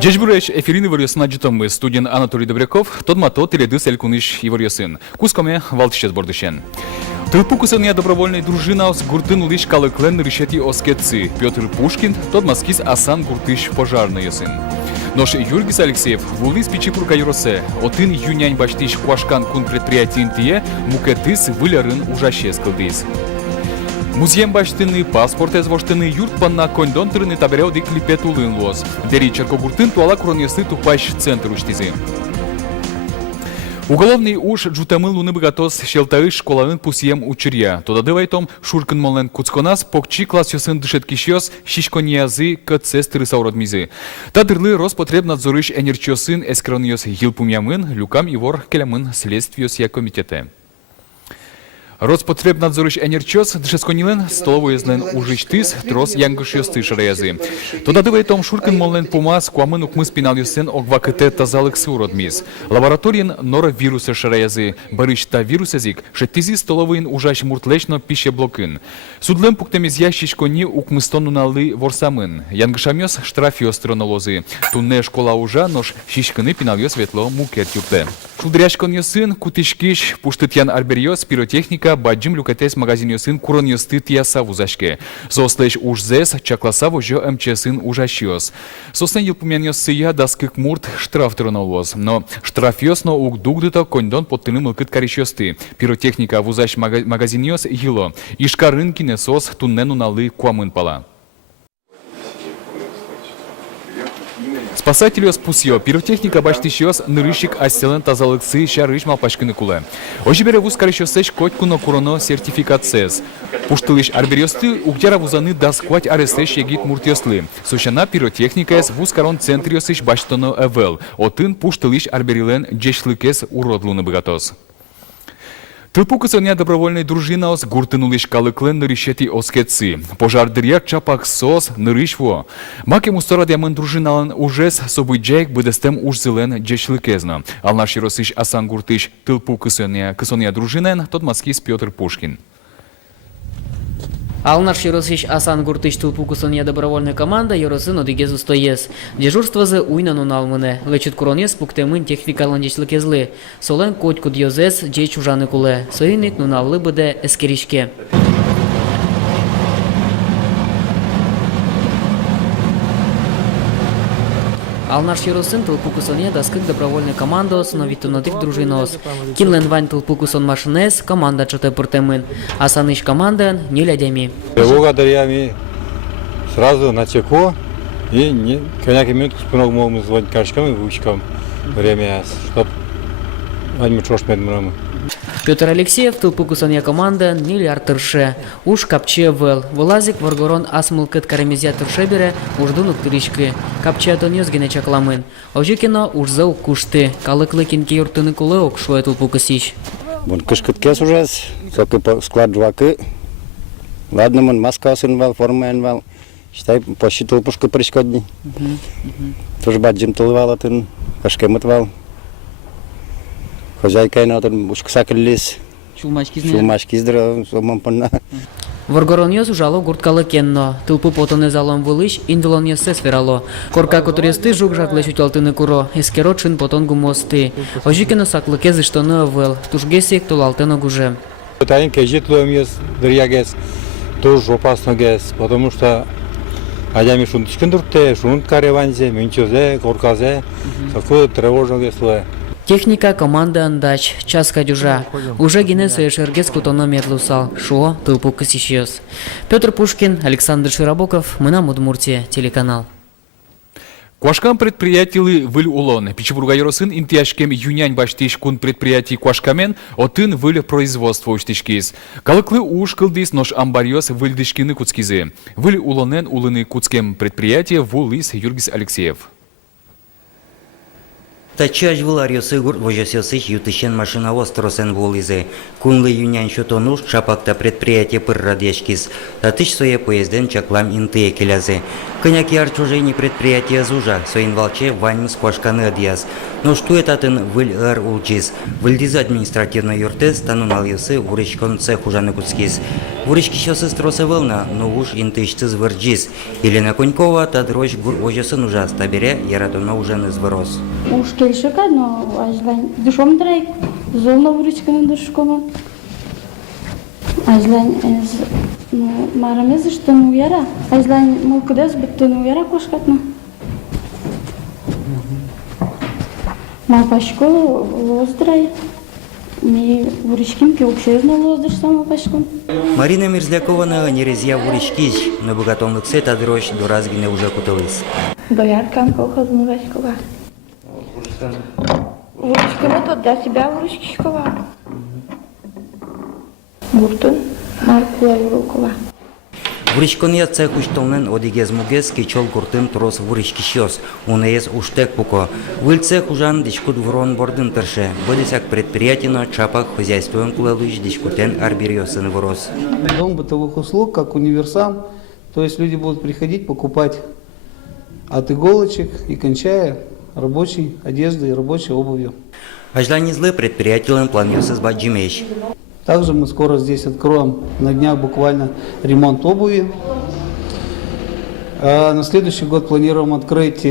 Джежбуреш эфирины варьосына житомы студент Анатолий Добряков, тодмато теледыс элькуныш и варьосын. Кускоме валтышез бордышен. Тылпу кусания добровольной дружина с гуртын лиш калыклен решети оскетцы. Петр Пушкин, тодмаскис Асан Гуртыш пожарный сын. Нож Юргис Алексеев, вулис пичипурка юросе, отын юнянь баштиш куашкан кун предприятиин тие, мукетыс вылярын ужащес кылдыс. Музеем баштыны, паспорт эзвоштыны, юрт панна кондон тырыны таберео ди клипет улын лоз. Дери Черкогуртын туала кроньесы тупащ центр учтизы. Уголовный уж джутамыл луны богатос щелтары школанын пусием учырья. Тода дывайтом шуркын молен куцконас покчи класс йосын дышеткищёс шишкониязы кцес тырысауродмизы. Тадырлы Роспотребнадзорыш энерчёсын эскроньёс йылпумямын, люкам ивор келямын следствиёс я комитете. Роспотребнадзорыш энерчёс дышесконилен столовой злен ужичтыс трос янгышёсты шараязы. Тода дывайтом шуркын молен пумас куамын укмыс пиналюсен огвакыте тазалык сыуродмиз. Лабораториен норовирусы шараязы. Барышта вирусезик шеттизи столовыйын ужаш муртлечно пищеблокын. Судлем пуктемиз ящичкони укмыстонуналы ворсамын. Янгышамёс штрафиос тронолозы. Тунне школа ужа нож шишкыны пиналёс ветло мукертюкте. Шудряшконьёсын кутишкиш пуштытян арберьёс пиротехника баджим люкатес магазиньёсын куроньёсты тияса вузашке. Сослеш ужзес чакласа вожё МЧСын ужащиос. Сослен йылпумяньёсы я даскык мурт штраф тронолоз. Но штрафьёсно ук дугдыто кондон поттыны мылкыт карищёсты. Пиротехника вузаш магазиньёс йыло. Ишка рынкине сос туннену налы куамын пала. Спасателю спусио, пиротехника баштищиос нырыщик асселен тазалыксы шарыш малпашкыны куле. Ожибере вуз карищосеш котькуно куроно сертификатсез. Пуштылыш арберьосты уктяра вузаны дасквать арестеш егит муртьослы. Сущана пиротехникес вуз карон центриосыш баштоно эвел. Отын пуштылыш арберилен джешлыкес уродлуны богатос. Тылпу кысоня добровольной дружина с гуртынулыш калыклен нырыщети оскетцы. Пожар дырьяк чапак сос нырышво. Маке мусторад ямын дружиналан ужес собыджек быдестем уж зелен джешлыкезно. Ал наш росыш Асан Гуртыш тылпу кысоня дружинен тот маскис Петр Пушкин. Алнаш Юросыш Асан Гуртыш тылпу кусония добровольная команда Юросын одигезу стоес. Дежурство за уйнану налмыне. Лечит куронес пуктемын техникалан дечлыкезлы. Солен котькуд йозес джей чужаны куле. Соиник нуналлы быде эскеришке. Алнаш Юросын тылпу кусония даскык добровольная команда но витунатых дружинос. Кинлен вань тылпу кусон машинес команда чоте пуртемын. Асаныш командан не лядями. Благодаря сразу на чеку и коняки минут спинок могу звонить кашкам и вучкам время, чтоб они чош медмрам. Петр Алексеев тылпу кусония команда не ляртырше. Уж капче вел. Вылазик варгорон асмылкыт карамезия тырше бере уждун уктыришки. Капче атоньёс гене чакламын. Ожикино уж зау кушты. Калыклы кинки юртыны кулы ок шуэ тылпу кысиш. Вон кышкыткес ужас, соки склад жвакы. Ладно, мон маскасын вал, формаен вал. Считай, почти тылпушка пришкодни. Тоже баджим тылвал атын, кашкемыт вал. Хозяйка инатын ушксакыллис. Шулмачки здраво, соман панна. Варгороньёс ужало гурткалы кенно. Тылпу потоны залом вылыш, индулоньёс сес верало. Корка кутуристы жук жаклы чуталтыны куро. Эскеро чин потон гумосты. Ожикино саклыке зыштоны овел. Тушгесик тулалтыно гуже. Тайн кежит ломьёс, дырьягес, тоже опасно гес, потому что адями шунтичкин дурте, шунт кареванзе, минчозе, корказе, такое тревожно гесло. Техника команда андач, часка дюжа. Уже генесу ешергес кутоно медлусал. Шо, тылпу кысищёс. Петр Пушкин, Александр Широбоков, мы на Удмуртия, телеканал. Куашкам предприятилы выль улон. Пичебурга Юросын интияшкем юнянь баштиш кун предприятий куашкамен отын выль производство уштишкиз. Калыклы уж кылдис нож амбарьёс выльдышкины куцкизы. Выль улонен улыны куцкем предприятия вулис Юргис Алексеев. Тачач выларьосы вожосёсыч ютышен машина остросен волизы. Кунлы юнян шотонуш чапакта предприятие пыррадешкис. Татыч сое поезден чаклам интые келязы. Коняк ярчужени предприятия зужа, соин волче ваньм сквашканы адьяз. Но что это тын выль эр улчис? Выльдиз административной юрте станунал юсы вурычкон цех ужаны куцкис. Вурычки щосы стросы вылна, но уж интыщцы звырджис. Елена Конькова тадрощ вожосын ужас, табере яратуна ужаны звырос. Уж келшек одно, ажлань душом драйк, золно вурычканы душкома. Ажлань марамез что ну яра, ажлань мулкудес битто ну яра кошкатна. Мапашко лоздрай, ми вурычким пиокшезно лоздыш сама пашком. Марина Мерзлякова на нерезья вурычкич, но богатонлыксе тадрощ дуразгине уже кутылыс. Дояркан колхозный васькова. Вурычками тут для себя вурычкичкова. Гуртун, Маркула Юрукова. Вурычкония цех уштолнен одигез мугез кичол гуртын трос вурычкищос, унеез уштек пуко. Выль цех ужан дичкут врон бордын тырше, бодисяк предприятино чапах хозяйствуем кулалыч дичкутен арбирьосын врос. Дом бытовых услуг, как универсам, то есть люди будут приходить покупать от иголочек и кончая рабочей одеждой и рабочей обувью. Ажланизлы предприятием планируется сбаджимещ. Также мы скоро здесь откроем на днях буквально ремонт обуви. А на следующий год планируем открыть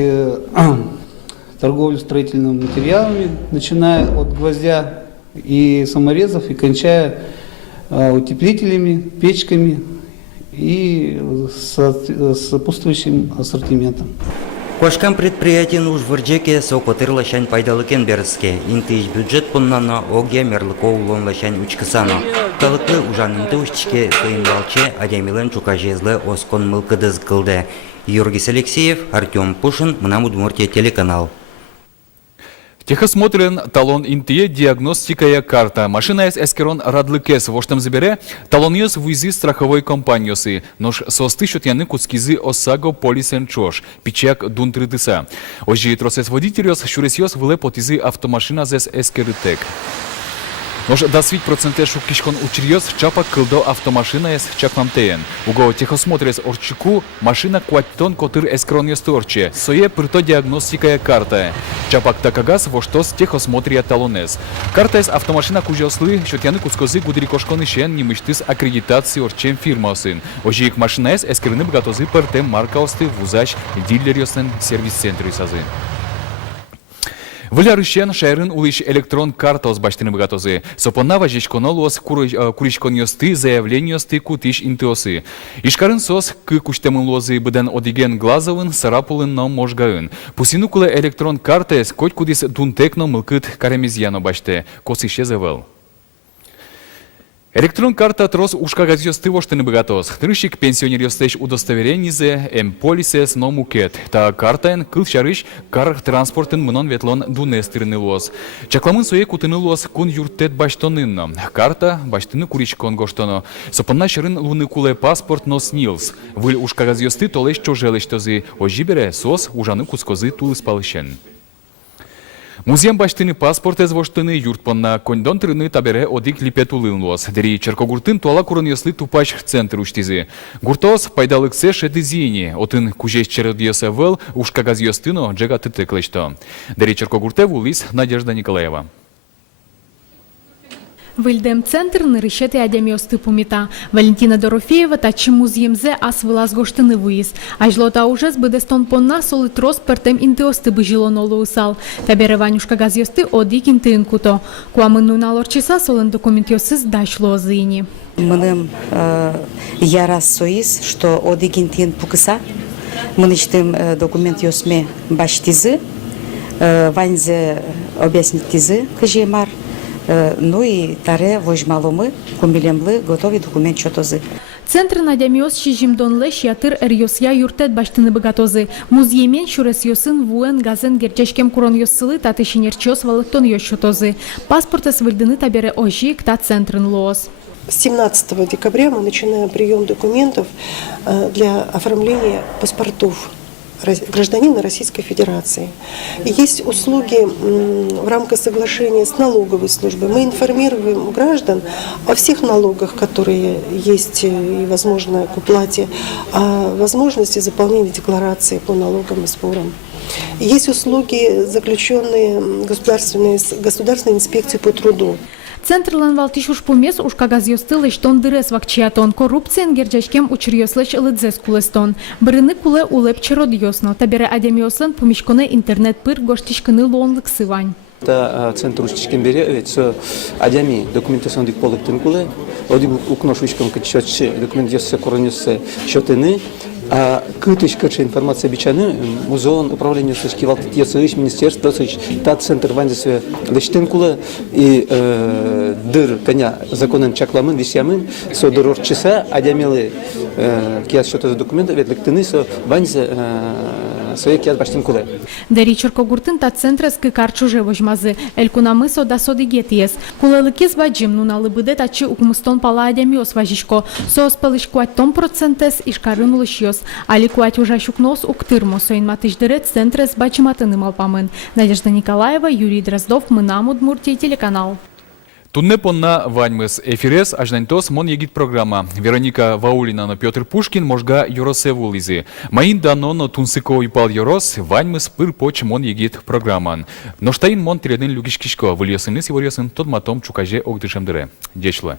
торговлю строительными материалами, начиная от гвоздя и саморезов и кончая утеплителями, печками и сопутствующим ассортиментом. Кошкам предприятие уж в Ирджеке сокотырла шань пайдалыкен берске. Интыш бюджет поннана огья мерлыко улонла шань учкасано. Калыклы ужанынты ушчке соин балче адямилен чукажезлы оскон мылкыдыз кылды. Юргис Алексеев, Артем Пушин, Мнамудмуртия телеканал. Техосмотрен талон интие диагностикая карта. Машина с эскерон радлыкес воштам забере талон ёс вуизи страховой компаниясы. Нож состы шотяны куцкизы осаго полисен чош. Пичак дунтрыдыса. Ожи тросес водителёс шурес ёс вле потизы автомашина зес эскеритек. Нож дасвить процентешу кишкон учерьёс чапа кылдо автомашина с чакмамтеен. Уго техосмотрес орчику машина куаттон котыр эскерон ёсторче. Сое прито диагностикая карта. Чапак такагас во что с техосмотрия талонес. Карта с автомашина кужослы шотяны кускозы гудрикошконы шен немыштыс аккредитации орчен фирмасын. Ожик машина с эскерны бгатозы пертем маркаосты вузач дилерёсен сервис-центры сазы. Вылярыщен шайрын улыш электрон карта озбаштыны бгатозы. Сопонава жечконолос куричконьосты заявлениосты кутиш интиосы. Ишкарын сос к куштемын лозы быдан одиген глазовын сарапулын но можгарын. Пусину куле электрон карта с коть кудис дунтекно мылкыт каремезьяно баште. Косище завел. Электрон карта трос ушкагазиосты воштыны бгатоз. Хтырыщик пенсионер ёстеш удостоверенизе полисес но мукет. Та картаен кыл шарыш кар транспортын мынон ветлон дунестырны лоз. Чакламын сое кутыны лоз кун юртет баштонынно. Карта баштыны куричкон гоштоно. Сопынна шырын луны куле паспорт но снилс. Выль ушкагазиосты толеш чожелештозы. Ожибере сос ужаны кускозы тулыс палышен. Музеем баштыны паспорт эз воштыны юртпонна кондон трыны табере одик липет улын лос. Дери черкогуртын туала курын ёслы тупач центр уштизи. Гуртос пайдалыксе шедизини. Отын кужеш черодьёсе вел ушкагаз ёстыно джега тытыклышто. Дери черкогурте вулис Надежда Николаева. Вильдем центр нырыщеты адямиосты пумита. Валентина Дорофеева тачи музеемзе ас вылаз гоштыны вуиз. Ажлота ужес быдестон понна солы трос пертем интиосты быжилон олу усал. Табере ванюшка газьосты одик интиын куто. Куамын нуналор чиса солын документиосыз дашло зыни. Мыным ярас соис, что одик интиын пукыса. Мыныштым документ ёсме баштизы. Ваньзе объяснитизы кыжемар. Ну и таре вожмаломы, кумилемлы, готовый документ чотозы. Центр надямиос шижимдонле шиатыр эрьосья юртет баштыны богатозы. Музеймен шурес ёсын вуэн газен герчешкем курон ёссылы таты шинерчос валыктон ёщотозы. Паспорта свыльдыны табере ожик та центрын лоос. С 17 декабря мы начинаем прием документов для оформления паспортов гражданина Российской Федерации. И есть услуги в рамках соглашения с налоговой службой. Мы информируем граждан о всех налогах, которые есть и возможно к уплате, о возможности заполнения декларации по налогам и сборам. Есть услуги, заключенные государственной инспекцией по труду. Центр ланвалтиш уж помес уж кагаз йостылы штон дырес вакчиатон коррупциен герджачкем учерьёслыч лыдзес кулестон. Брыны куле улеп чирод йосно. Табере адемиосын помещконе интернет пыр гоштишкыны лонлык сывань. Это центр учтичкен бере, ведь с адями документационный полок тынкулы, один укнош вичком качочи документация коронюсы счетыны, а кытычкача информация бичаны музон управление сычки валтитьесыч министерство сыч та центр ванзесе лечтынкулы и дыр коня законен чакламын висямын со дырор часа адямелы кияс счета документы ведь лектыны со ванзе свои кияс баштынкулы. Дари Черкогуртын та центр скыкар чуже возьмазы. Элькунамы со да содигетиес. Кулелыкес баджим нуналы быде тачи укмыстон пала адямиос важишко. Со спалышкуать том процентес ишкарын улышьёс. Али куать уже щукнос уктырмо соин матыждыре центрес бачиматыным алпамын. Надежда Николаева, Юрий Дроздов, Мынам, Удмуртия, телеканал. Тунне понна ваньмыс эфирес ажнантос мон егит программа. Вероника Ваулина, Петр Пушкин, можга Йоросеву лизы. Маин данон тунсыко ипал Йорос, ваньмыс пыр поч мон егит программан. Но штаин мон тиреден люгишкишко, выльесыныс и ворьесын тот матом чукаже огдышемдыре. Дечлы.